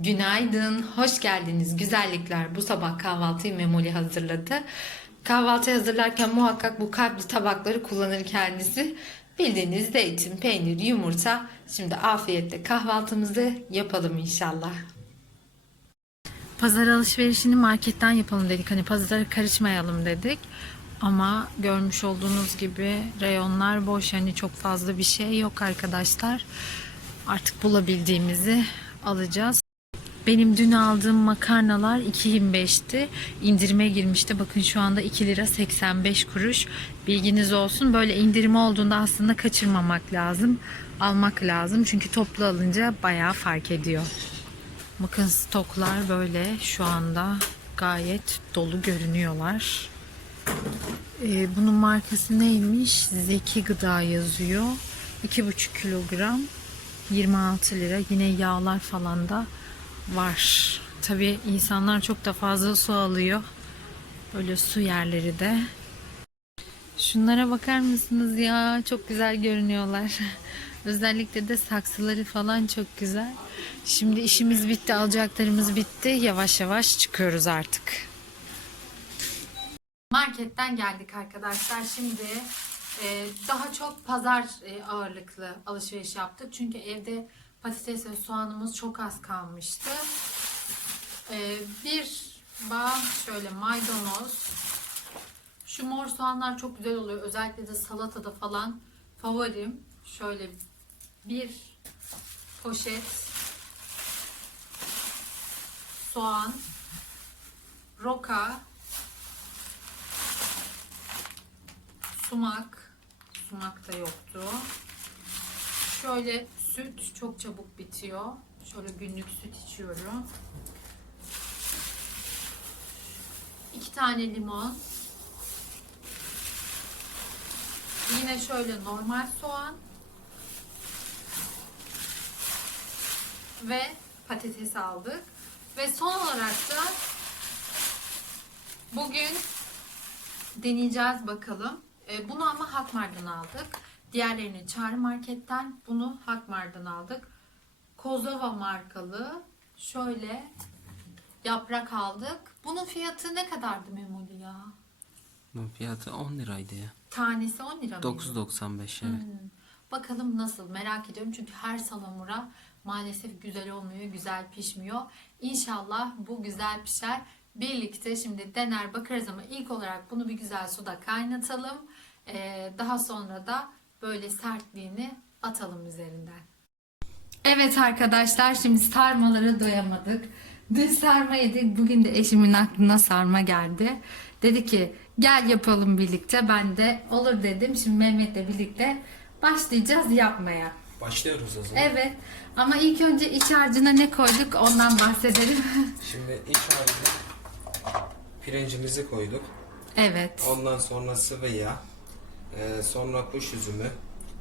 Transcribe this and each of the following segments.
Günaydın, hoş geldiniz güzellikler. Bu sabah kahvaltıyı Memoli hazırladı. Kahvaltı hazırlarken muhakkak bu kalpli tabakları kullanır kendisi. Bildiğiniz zeytin, peynir, yumurta. Şimdi afiyetle kahvaltımızı yapalım inşallah. Pazar alışverişini marketten yapalım dedik. Hani pazara karışmayalım dedik. Ama görmüş olduğunuz gibi reyonlar boş. Hani çok fazla bir şey yok arkadaşlar. Artık bulabildiğimizi alacağız. Benim dün aldığım makarnalar 2.25'ti. İndirime girmişti. Bakın şu anda 2 lira 85 kuruş. Bilginiz olsun. Böyle indirim olduğunda aslında kaçırmamak lazım. Almak lazım. Çünkü toplu alınca bayağı fark ediyor. Bakın stoklar böyle şu anda gayet dolu görünüyorlar. Ee, bunun markası neymiş? Zeki Gıda yazıyor. 2,5 kilogram 26 lira. Yine yağlar falan da var. Tabii insanlar çok da fazla su alıyor. Böyle su yerleri de. Şunlara bakar mısınız ya? Çok güzel görünüyorlar. Özellikle de saksıları falan çok güzel. Şimdi işimiz bitti, alacaklarımız bitti. Yavaş yavaş çıkıyoruz artık. Marketten geldik arkadaşlar. Şimdi e, daha çok pazar e, ağırlıklı alışveriş yaptık. Çünkü evde patates ve soğanımız çok az kalmıştı. E, bir bağ şöyle maydanoz. Şu mor soğanlar çok güzel oluyor. Özellikle de salatada falan favorim. Şöyle bir poşet soğan, roka, sumak, sumak da yoktu. Şöyle süt çok çabuk bitiyor. Şöyle günlük süt içiyorum. İki tane limon. Yine şöyle normal soğan. Ve patates aldık. Ve son olarak da bugün deneyeceğiz bakalım. E, bunu ama Hakmar'dan aldık. Diğerlerini Çağrı Market'ten, bunu Hakmar'dan aldık. Kozova markalı şöyle yaprak aldık. Bunun fiyatı ne kadardı Memoli ya? Bunun fiyatı 10 liraydı ya. Tanesi 10 lira mıydı? 9.95 evet. Hmm. Bakalım nasıl merak ediyorum çünkü her salamura maalesef güzel olmuyor, güzel pişmiyor. İnşallah bu güzel pişer. Birlikte şimdi dener bakarız ama ilk olarak bunu bir güzel suda kaynatalım. Ee, daha sonra da böyle sertliğini atalım üzerinden. Evet arkadaşlar şimdi sarmalara doyamadık. Dün sarma yedik. Bugün de eşimin aklına sarma geldi. Dedi ki gel yapalım birlikte. Ben de olur dedim. Şimdi Mehmet'le birlikte başlayacağız yapmaya. Başlıyoruz o zaman. Evet ama ilk önce iç harcına ne koyduk ondan bahsedelim. Şimdi iç harcına pirincimizi koyduk. evet. Ondan sonra sıvı yağ. Ee, sonra kuş üzümü,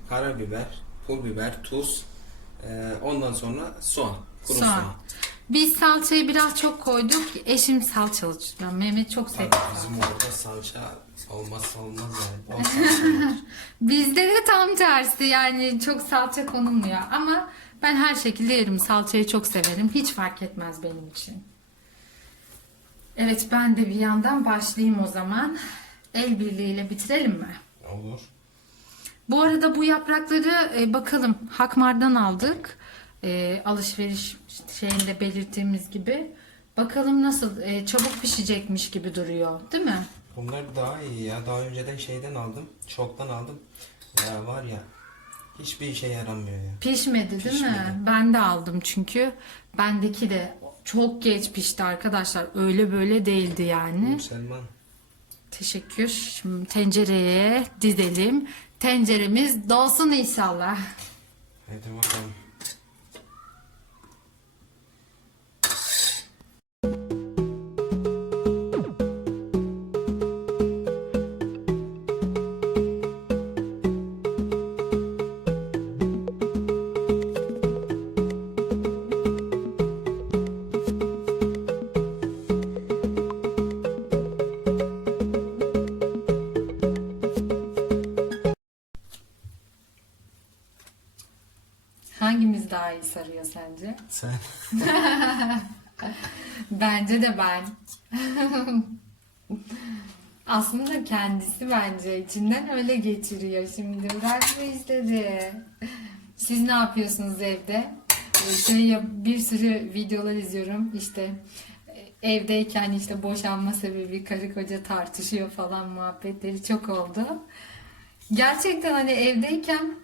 karabiber, pul biber, tuz. Ee, ondan sonra soğan. Kuru soğan. Soğan. Biz salçayı biraz çok koyduk. Eşim salçalı. Yani Mehmet çok Tabii seviyor. bizim orada salça olmazsa olmaz yani. Salça. Bizde de tam tersi yani çok salça konulmuyor ama ben her şekilde yerim salçayı çok severim hiç fark etmez benim için. Evet ben de bir yandan başlayayım o zaman. El birliğiyle bitirelim mi? Olur. Bu arada bu yaprakları e, bakalım Hakmar'dan aldık. E, alışveriş şeyinde belirttiğimiz gibi. Bakalım nasıl e, çabuk pişecekmiş gibi duruyor değil mi? Bunlar daha iyi ya. Daha önceden şeyden aldım. Çoktan aldım. Ya var ya hiçbir işe yaramıyor ya. Pişmedi değil mi? Pişmedi. Ben de aldım çünkü. Bendeki de çok geç pişti arkadaşlar. Öyle böyle değildi yani. Selman. Teşekkür. Şimdi tencereye dizelim. Tenceremiz dolsun inşallah. Hadi bakalım. Sarıyor sence? Sen. Bence de ben. Aslında kendisi bence içinden öyle geçiriyor şimdi. Bırak bu işleri. Siz ne yapıyorsunuz evde? Şey bir sürü videolar izliyorum. İşte e, evdeyken işte boşanma sebebi karı koca tartışıyor falan muhabbetleri çok oldu. Gerçekten hani evdeyken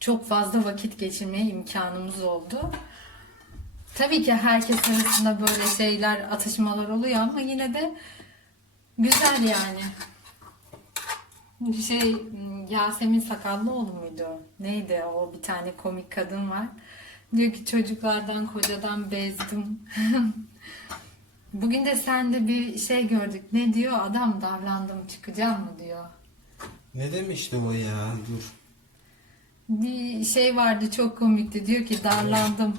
çok fazla vakit geçirmeye imkanımız oldu. Tabii ki herkes arasında böyle şeyler, atışmalar oluyor ama yine de güzel yani. Şey Yasemin Sakallıoğlu muydu? Neydi o bir tane komik kadın var. Diyor ki çocuklardan kocadan bezdim. Bugün de sende bir şey gördük. Ne diyor? Adam davrandım çıkacağım mı diyor. Ne demişti o ya? Dur. Bir şey vardı çok komikti. Diyor ki darlandım.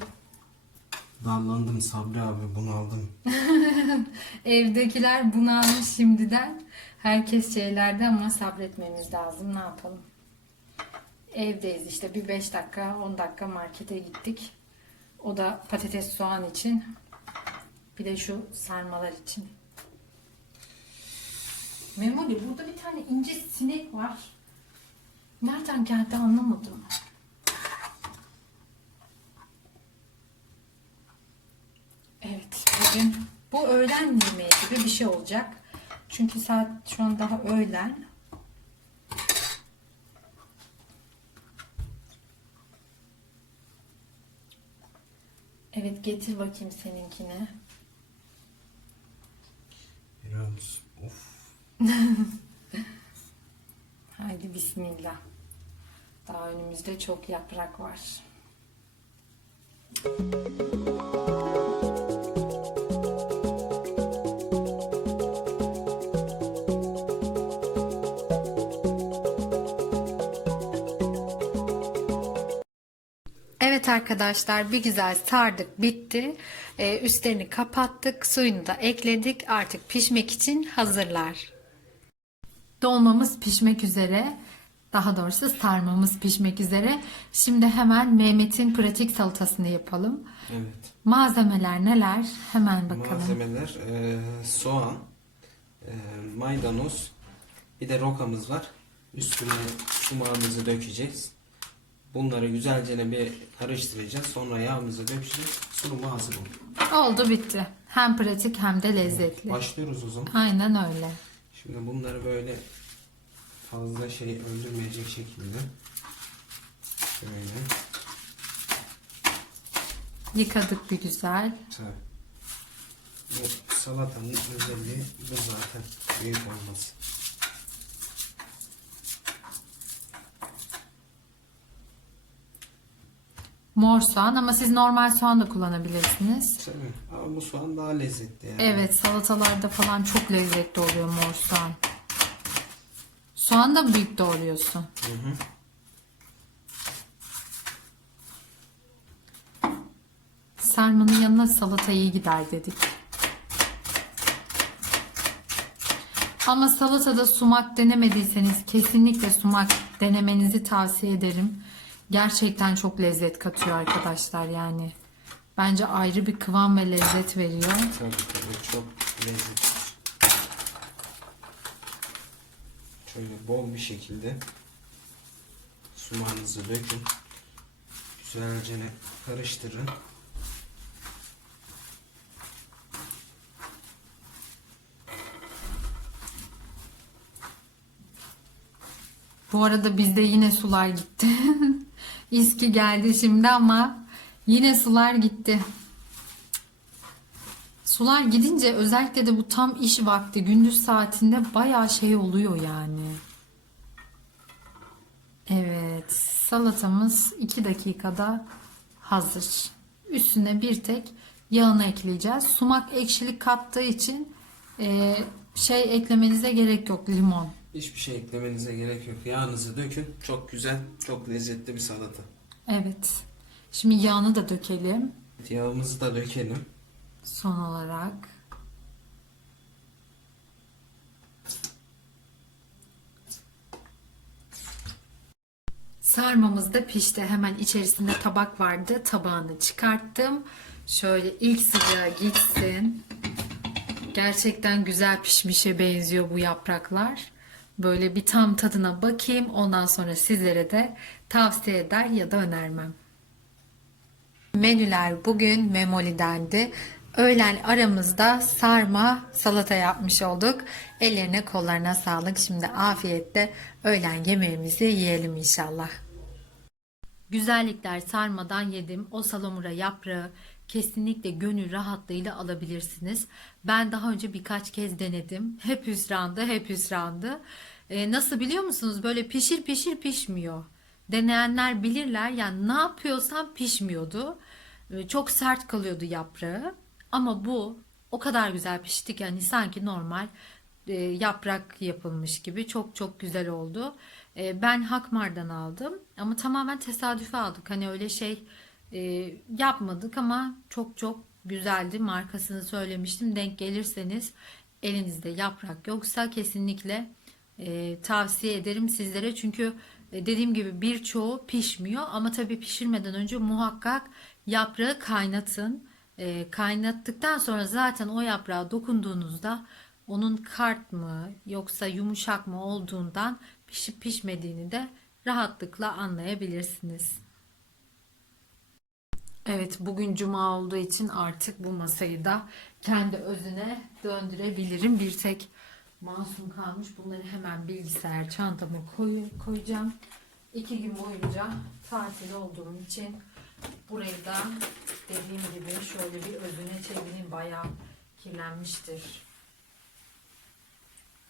Dallandım Sabri abi bunu aldım. Evdekiler bunalmış şimdiden. Herkes şeylerde ama sabretmemiz lazım. Ne yapalım? Evdeyiz işte bir 5 dakika 10 dakika markete gittik. O da patates soğan için. Bir de şu sarmalar için. Memoli burada bir tane ince sinek var. Nereden geldi anlamadım. Evet, bugün bu öğlen yemeği gibi bir şey olacak. Çünkü saat şu an daha öğlen. Evet, getir bakayım seninkini. Biraz of. Haydi bismillah. Daha önümüzde çok yaprak var. Evet arkadaşlar bir güzel sardık bitti. Ee, üstlerini kapattık. Suyunu da ekledik. Artık pişmek için hazırlar. Dolmamız pişmek üzere. Daha doğrusu sarmamız pişmek üzere. Şimdi hemen Mehmet'in pratik salatasını yapalım. Evet. Malzemeler neler? Hemen bakalım. Malzemeler e, soğan, e, maydanoz, bir de rokamız var. Üstüne sumağımızı dökeceğiz. Bunları güzelce bir karıştıracağız. Sonra yağımızı dökeceğiz. Sunumu hazır olur. Oldu bitti. Hem pratik hem de lezzetli. Başlıyoruz o zaman. Aynen öyle. Şimdi bunları böyle fazla şey öldürmeyecek şekilde şöyle Yıkadık bir güzel. tabii. Bu salatanın özelliği bu zaten büyük olması. Mor soğan ama siz normal soğan da kullanabilirsiniz. Tabii. Ama bu soğan daha lezzetli yani. Evet salatalarda falan çok lezzetli oluyor mor soğan. Soğan da büyük doğruyorsun? Hı hı. Sarmanın yanına salata iyi gider dedik. Ama salatada sumak denemediyseniz kesinlikle sumak denemenizi tavsiye ederim. Gerçekten çok lezzet katıyor arkadaşlar yani. Bence ayrı bir kıvam ve lezzet veriyor. Tabii tabii çok lezzetli. Şöyle bol bir şekilde sumağınızı dökün. Güzelce karıştırın. Bu arada bizde yine sular gitti. İski geldi şimdi ama yine sular gitti. Sular gidince özellikle de bu tam iş vakti gündüz saatinde bayağı şey oluyor yani. Evet salatamız 2 dakikada hazır. Üstüne bir tek yağını ekleyeceğiz. Sumak ekşilik kattığı için e, şey eklemenize gerek yok limon. Hiçbir şey eklemenize gerek yok. Yağınızı dökün. Çok güzel, çok lezzetli bir salata. Evet. Şimdi yağını da dökelim. Yağımızı da dökelim. Son olarak. Sarmamız da pişti. Hemen içerisinde tabak vardı. Tabağını çıkarttım. Şöyle ilk sıcağı gitsin. Gerçekten güzel pişmişe benziyor bu yapraklar. Böyle bir tam tadına bakayım. Ondan sonra sizlere de tavsiye eder ya da önermem. Menüler bugün Memoli'dendi. Öğlen aramızda sarma salata yapmış olduk. Ellerine kollarına sağlık. Şimdi afiyetle öğlen yemeğimizi yiyelim inşallah. Güzellikler sarmadan yedim. O salamura yaprağı kesinlikle gönül rahatlığıyla alabilirsiniz. Ben daha önce birkaç kez denedim. Hep hüsrandı, hep hüsrandı. Ee, nasıl biliyor musunuz? Böyle pişir pişir pişmiyor. Deneyenler bilirler. Yani ne yapıyorsam pişmiyordu. Ee, Çok sert kalıyordu yaprağı. Ama bu o kadar güzel pişti ki yani sanki normal e, yaprak yapılmış gibi çok çok güzel oldu. E, ben Hakmar'dan aldım ama tamamen tesadüfe aldık. Hani öyle şey e, yapmadık ama çok çok güzeldi. Markasını söylemiştim. Denk gelirseniz elinizde yaprak yoksa kesinlikle e, tavsiye ederim sizlere. Çünkü e, dediğim gibi birçoğu pişmiyor ama tabii pişirmeden önce muhakkak yaprağı kaynatın. E, kaynattıktan sonra zaten o yaprağa dokunduğunuzda onun kart mı yoksa yumuşak mı olduğundan pişip pişmediğini de rahatlıkla anlayabilirsiniz. Evet bugün cuma olduğu için artık bu masayı da kendi özüne döndürebilirim. Bir tek masum kalmış. Bunları hemen bilgisayar çantama koy, koyacağım. İki gün boyunca tatil olduğum için burayı da dediğim gibi şöyle bir özüne çevireyim. Bayağı kirlenmiştir.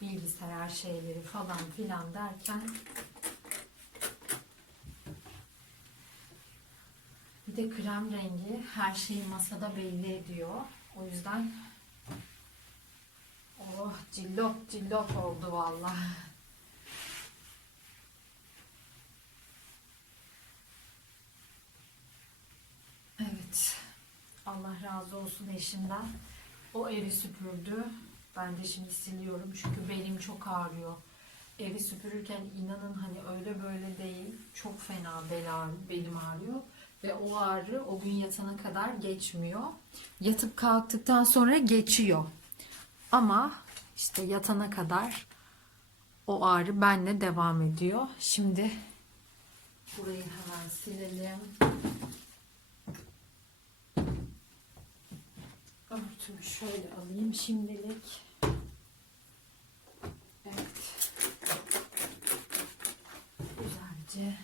Bilgisayar şeyleri falan filan derken Bir de krem rengi her şeyi masada belli ediyor. O yüzden oh cillop cillop oldu vallahi. Evet. Allah razı olsun eşimden. O evi süpürdü. Ben de şimdi siliyorum çünkü belim çok ağrıyor. Evi süpürürken inanın hani öyle böyle değil. Çok fena bel ağrı, belim ağrıyor. Ve o ağrı o gün yatana kadar geçmiyor. Yatıp kalktıktan sonra geçiyor. Ama işte yatana kadar o ağrı benle devam ediyor. Şimdi burayı hemen silelim. Örtümü şöyle alayım şimdilik. Evet. Güzelce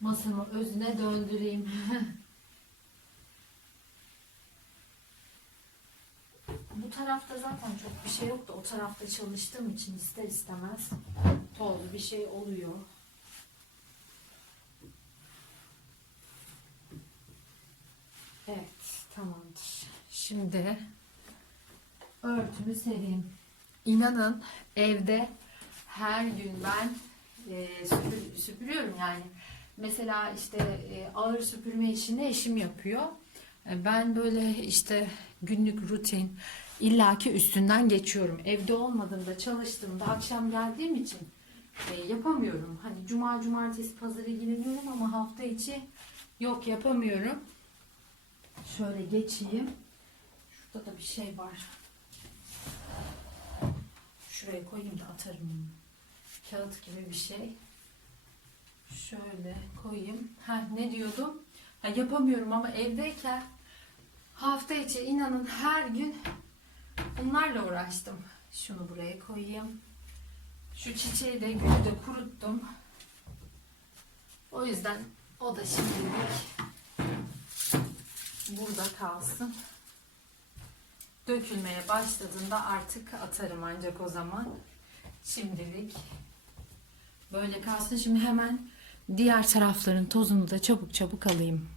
masamı özüne döndüreyim. Bu tarafta zaten çok bir şey yoktu. O tarafta çalıştığım için ister istemez toz bir şey oluyor. Evet, tamamdır. Şimdi örtümü sereyim. İnanın evde her gün ben e, süpür- süpürüyorum yani. Mesela işte e, ağır süpürme işini eşim yapıyor. E, Ben böyle işte günlük rutin illaki üstünden geçiyorum. Evde olmadığımda çalıştığımda akşam geldiğim için e, yapamıyorum. Hani cuma cumartesi pazar ilgileniyorum ama hafta içi yok yapamıyorum. Şöyle geçeyim. Şurada da bir şey var. Şuraya koyayım da atarım. Kağıt gibi bir şey. Şöyle koyayım. Ha ne diyordum? Ha, yapamıyorum ama evdeyken hafta içi inanın her gün bunlarla uğraştım. Şunu buraya koyayım. Şu çiçeği de gülü de kuruttum. O yüzden o da şimdilik burada kalsın. Dökülmeye başladığında artık atarım ancak o zaman. Şimdilik böyle kalsın. Şimdi hemen diğer tarafların tozunu da çabuk çabuk alayım.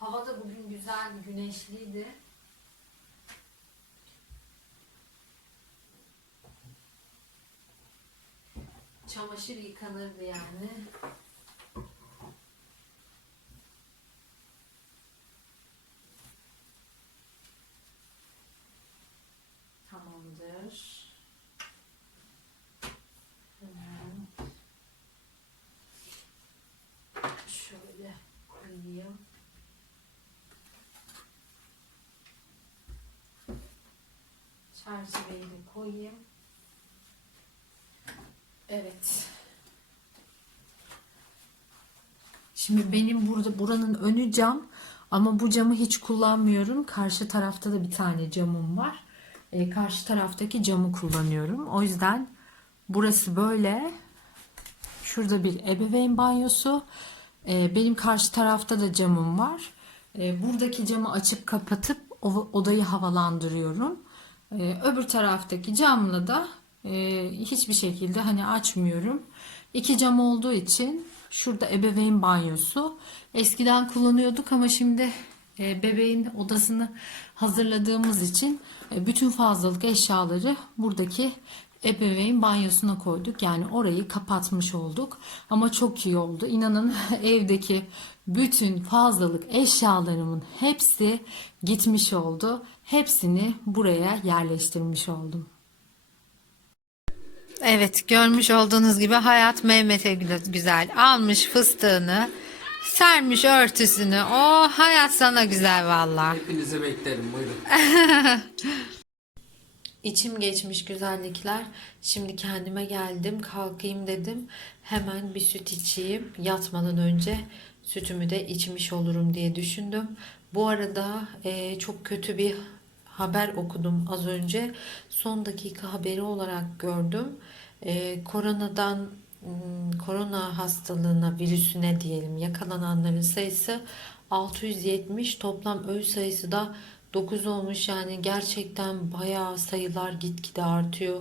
Hava da bugün güzel, güneşliydi. Çamaşır yıkanırdı yani. Tamamdır. koyayım. Çerçeveyi de koyayım. Evet. Şimdi benim burada buranın önü cam ama bu camı hiç kullanmıyorum. Karşı tarafta da bir tane camım var. Ee, karşı taraftaki camı kullanıyorum. O yüzden burası böyle. Şurada bir ebeveyn banyosu. Ee, benim karşı tarafta da camım var. Ee, buradaki camı açıp kapatıp odayı havalandırıyorum. Ee, öbür taraftaki camla da e, hiçbir şekilde hani açmıyorum. İki cam olduğu için şurada ebeveyn banyosu. Eskiden kullanıyorduk ama şimdi e, bebeğin odasını hazırladığımız için e, bütün fazlalık eşyaları buradaki ebeveyn banyosuna koyduk. Yani orayı kapatmış olduk. Ama çok iyi oldu. İnanın evdeki bütün fazlalık eşyalarımın hepsi gitmiş oldu. Hepsini buraya yerleştirmiş oldum. Evet görmüş olduğunuz gibi hayat Mehmet'e gü- güzel. Almış fıstığını, sermiş örtüsünü. O hayat sana güzel vallahi. Hepinizi beklerim buyurun. İçim geçmiş güzellikler. Şimdi kendime geldim. Kalkayım dedim. Hemen bir süt içeyim. Yatmadan önce sütümü de içmiş olurum diye düşündüm. Bu arada e, çok kötü bir haber okudum az önce. Son dakika haberi olarak gördüm. E, koronadan korona hastalığına, virüsüne diyelim yakalananların sayısı 670. Toplam ölü sayısı da 9 olmuş yani gerçekten bayağı sayılar gitgide artıyor.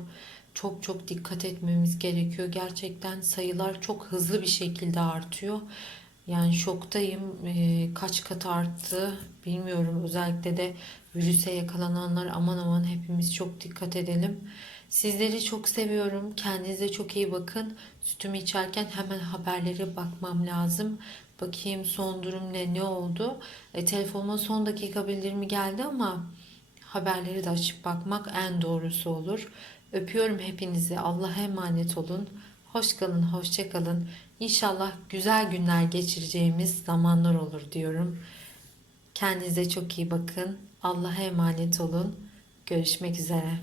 Çok çok dikkat etmemiz gerekiyor. Gerçekten sayılar çok hızlı bir şekilde artıyor. Yani şoktayım. Ee, kaç kat arttı bilmiyorum. Özellikle de virüse yakalananlar aman aman hepimiz çok dikkat edelim. Sizleri çok seviyorum. Kendinize çok iyi bakın. Sütümü içerken hemen haberlere bakmam lazım. Bakayım son durum ne, ne oldu? E, telefonuma son dakika bildirimi geldi ama haberleri de açıp bakmak en doğrusu olur. Öpüyorum hepinizi. Allah'a emanet olun. Hoş kalın, hoşça kalın. İnşallah güzel günler geçireceğimiz zamanlar olur diyorum. Kendinize çok iyi bakın. Allah'a emanet olun. Görüşmek üzere.